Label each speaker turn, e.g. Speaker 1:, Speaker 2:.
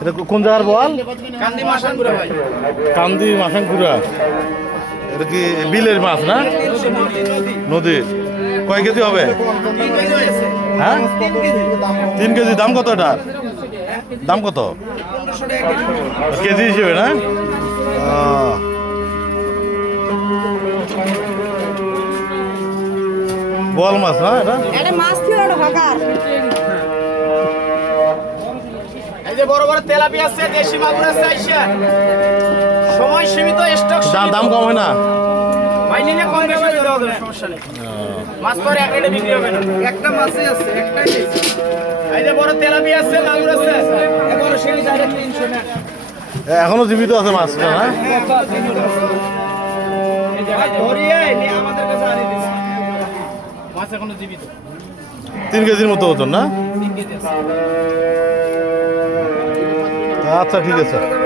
Speaker 1: এটা কোন জায়গার বল?
Speaker 2: কান্দি
Speaker 1: মাসাংপুরা এটা কি বিলের মাছ না?
Speaker 2: নদী, নদী, নদী।
Speaker 1: নদীর। কয় কেজি হবে। হ্যাঁ
Speaker 2: তিন কেজি।
Speaker 1: দাম কত এটার দাম কত?
Speaker 2: কেজি।
Speaker 1: কেজি হিসেবে না। বোয়াল মাছ না এটা?
Speaker 3: এটা মাছ ছিল ওটা হকার
Speaker 2: এই যে বড় বড় তেলাপি আছে দেশি মাগুর আছে আইসা সময় সীমিত স্টক
Speaker 1: দাম দাম কম হয় না?
Speaker 2: ভাই নিলে কম বেশি দেওয়া যাবে সমস্যা নেই। মাছ আর এক রেটে বিক্রি হবে না। একটা মাছই আছে একটাই এই যে বড় তেলাপি আছে মাগুর আছে। এ বড় সেই জায়গা তিনশো না
Speaker 1: এখনও জীবিত আছে মাছটা না?
Speaker 2: ধরিয়ে নিয়ে আমাদের কাছে আনিয়ে দিচ্ছে। মাছ
Speaker 1: তিন কেজির মতো ওজন না? আচ্ছা ঠিক আছে।